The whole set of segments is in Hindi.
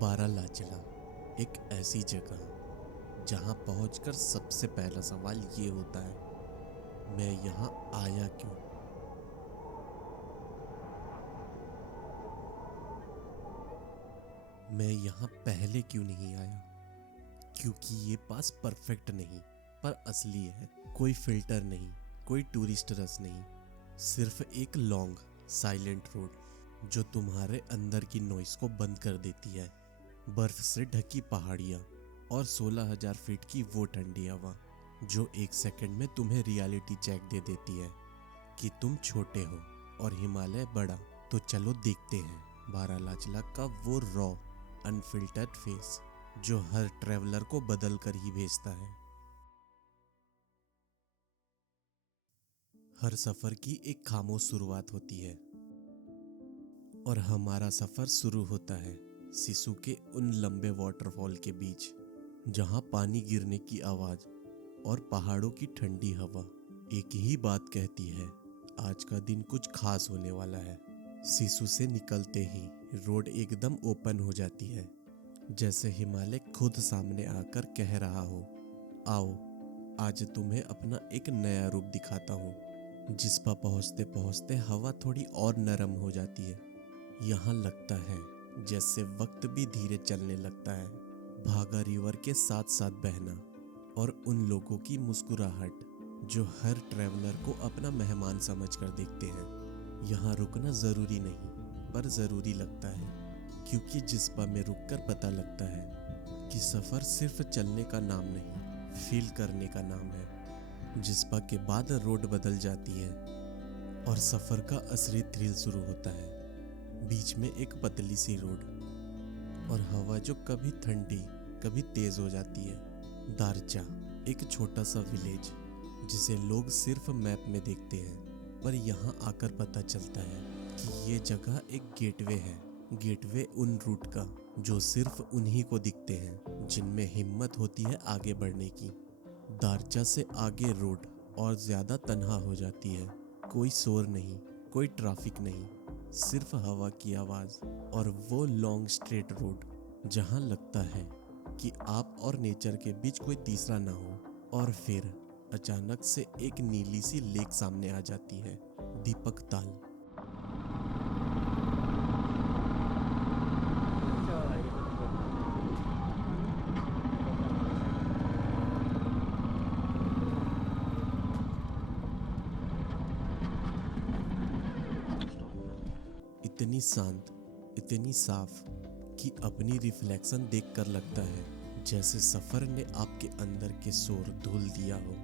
बारालाचला एक ऐसी जगह जहां पहुंचकर सबसे पहला सवाल ये होता है, मैं यहाँ आया क्यों। मैं यहाँ पहले क्यों नहीं आया। क्योंकि ये पास परफेक्ट नहीं पर असली है। कोई फिल्टर नहीं, कोई टूरिस्ट रस नहीं, सिर्फ एक लॉन्ग साइलेंट रोड जो तुम्हारे अंदर की नॉइस को बंद कर देती है। बर्फ से ढकी पहाड़ियाँ और 16,000 फीट की वो ठंडी हवा जो एक सेकंड में तुम्हें रियलिटी चेक दे देती है कि तुम छोटे हो और हिमालय बड़ा। तो चलो देखते हैं बारालाचला का वो रॉ अनफिल्टर्ड फेस जो हर ट्रैवलर को बदल कर ही भेजता है। हर सफर की एक खामोश शुरुआत होती है और हमारा सफर शुरू होता है सिसु के उन लंबे वाटरफॉल के बीच, जहां पानी गिरने की आवाज और पहाड़ों की ठंडी हवा एक ही बात कहती है, आज का दिन कुछ खास होने वाला है। सिसु से निकलते ही रोड एकदम ओपन हो जाती है, जैसे हिमालय खुद सामने आकर कह रहा हो, आओ आज तुम्हें अपना एक नया रूप दिखाता हूँ। जिस पर पहुँचते पहुँचते हवा थोड़ी और नरम हो जाती है। यहाँ लगता है जैसे वक्त भी धीरे चलने लगता है। भागा रिवर के साथ साथ बहना और उन लोगों की मुस्कुराहट जो हर ट्रैवलर को अपना मेहमान समझकर देखते हैं। यहाँ रुकना जरूरी नहीं पर जरूरी लगता है, क्योंकि जिस्पा में रुककर पता लगता है कि सफर सिर्फ चलने का नाम नहीं, फील करने का नाम है। जिस्पा के बाद रोड बदल जाती है और सफर का असली थ्रिल शुरू होता है। बीच में एक पतली सी रोड और हवा जो कभी ठंडी कभी तेज हो जाती है। दारचा एक छोटा सा विलेज जिसे लोग सिर्फ मैप में देखते हैं, पर यहाँ आकर पता चलता है कि ये जगह एक गेटवे है। गेटवे उन रूट का जो सिर्फ उन्हीं को दिखते हैं जिनमें हिम्मत होती है आगे बढ़ने की। दारचा से आगे रोड और ज्यादा तन्हा हो जाती है। कोई शोर नहीं, कोई ट्रैफिक नहीं, सिर्फ हवा की आवाज और वो लॉन्ग स्ट्रेट रोड जहां लगता है कि आप और नेचर के बीच कोई तीसरा ना हो। और फिर अचानक से एक नीली सी लेक सामने आ जाती है, दीपक ताल। इतनी शांत, इतनी साफ कि अपनी रिफ्लेक्शन देखकर लगता है जैसे सफर ने आपके अंदर के शोर धुल दिया हो।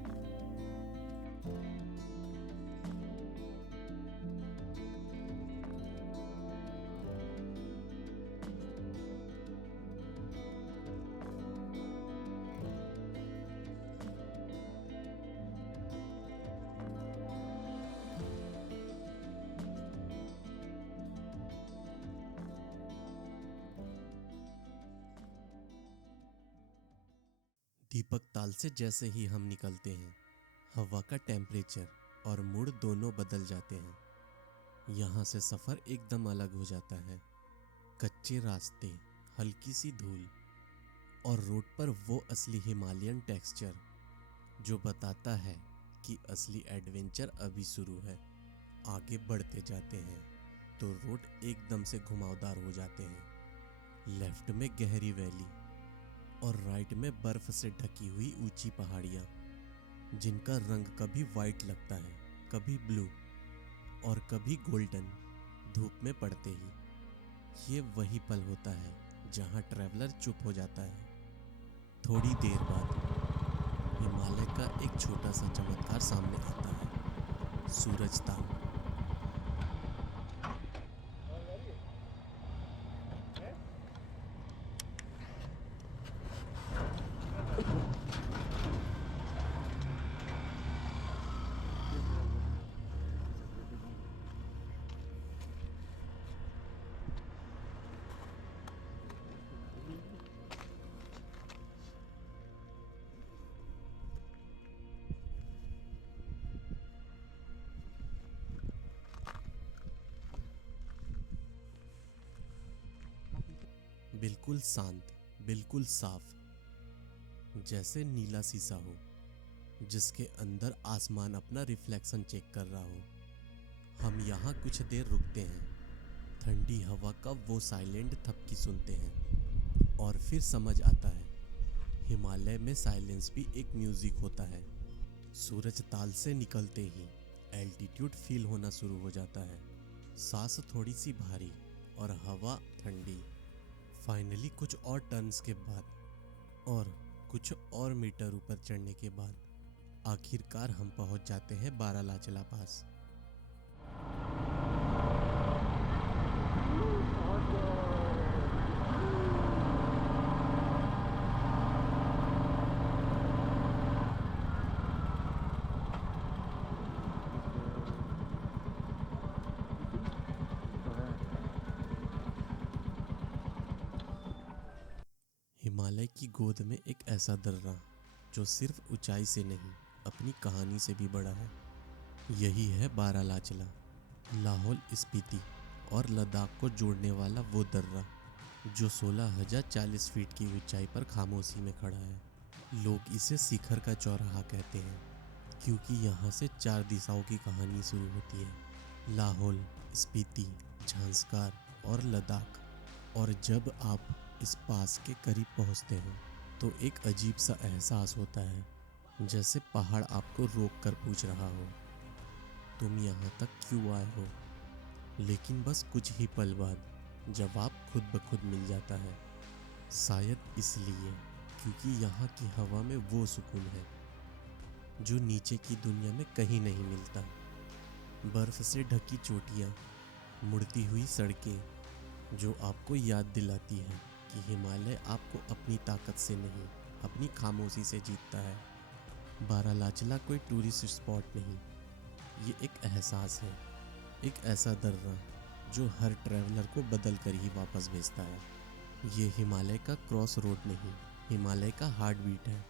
दीपक ताल से जैसे ही हम निकलते हैं, हवा का टेम्परेचर और मूड दोनों बदल जाते हैं। यहाँ से सफ़र एकदम अलग हो जाता है। कच्चे रास्ते, हल्की सी धूल और रोड पर वो असली हिमालयन टेक्सचर जो बताता है कि असली एडवेंचर अभी शुरू है। आगे बढ़ते जाते हैं तो रोड एकदम से घुमावदार हो जाते हैं। लेफ्ट में गहरी वैली और राइट में बर्फ से ढकी हुई ऊंची पहाड़ियाँ, जिनका रंग कभी वाइट लगता है, कभी ब्लू और कभी गोल्डन धूप में पड़ते ही। ये वही पल होता है जहाँ ट्रैवलर चुप हो जाता है। थोड़ी देर बाद हिमालय का एक छोटा सा चमत्कार सामने आता है, सूरज ताल। बिल्कुल शांत, बिल्कुल साफ, जैसे नीला शीशा हो जिसके अंदर आसमान अपना रिफ्लेक्शन चेक कर रहा हो। हम यहाँ कुछ देर रुकते हैं, ठंडी हवा का वो साइलेंट थपकी सुनते हैं और फिर समझ आता है हिमालय में साइलेंस भी एक म्यूजिक होता है। सूरज ताल से निकलते ही एल्टीट्यूड फील होना शुरू हो जाता है, सांस थोड़ी सी भारी और हवा ठंडी। फाइनली कुछ और टर्न्स के बाद और कुछ और मीटर ऊपर चढ़ने के बाद आखिरकार हम पहुंच जाते हैं बारालाचला पास। हिमालय की गोद में एक ऐसा दर्रा जो सिर्फ ऊंचाई से नहीं अपनी कहानी से भी बड़ा है। यही है बारालाचला, लाहौल स्पीति और लद्दाख को जोड़ने वाला वो दर्रा जो 16,040 फीट की ऊंचाई पर खामोशी में खड़ा है। लोग इसे शिखर का चौराहा कहते हैं क्योंकि यहाँ से 4 दिशाओं की कहानी शुरू होती है, लाहौल, स्पीति, झांस्कार और लद्दाख। और जब आप इस पास के करीब पहुँचते हो तो एक अजीब सा एहसास होता है, जैसे पहाड़ आपको रोक कर पूछ रहा हो, तुम यहाँ तक क्यों आए हो। लेकिन बस कुछ ही पल बाद जवाब खुद ब खुद मिल जाता है, शायद इसलिए क्योंकि यहाँ की हवा में वो सुकून है जो नीचे की दुनिया में कहीं नहीं मिलता। बर्फ से ढकी चोटियाँ, मुड़ती हुई सड़कें जो आपको याद दिलाती है कि हिमालय आपको अपनी ताकत से नहीं अपनी खामोशी से जीतता है। बारालाचला कोई टूरिस्ट स्पॉट नहीं, ये एक एहसास है, एक ऐसा दर्रा जो हर ट्रैवलर को बदल कर ही वापस भेजता है। ये हिमालय का क्रॉस रोड नहीं, हिमालय का हार्ट बीट है।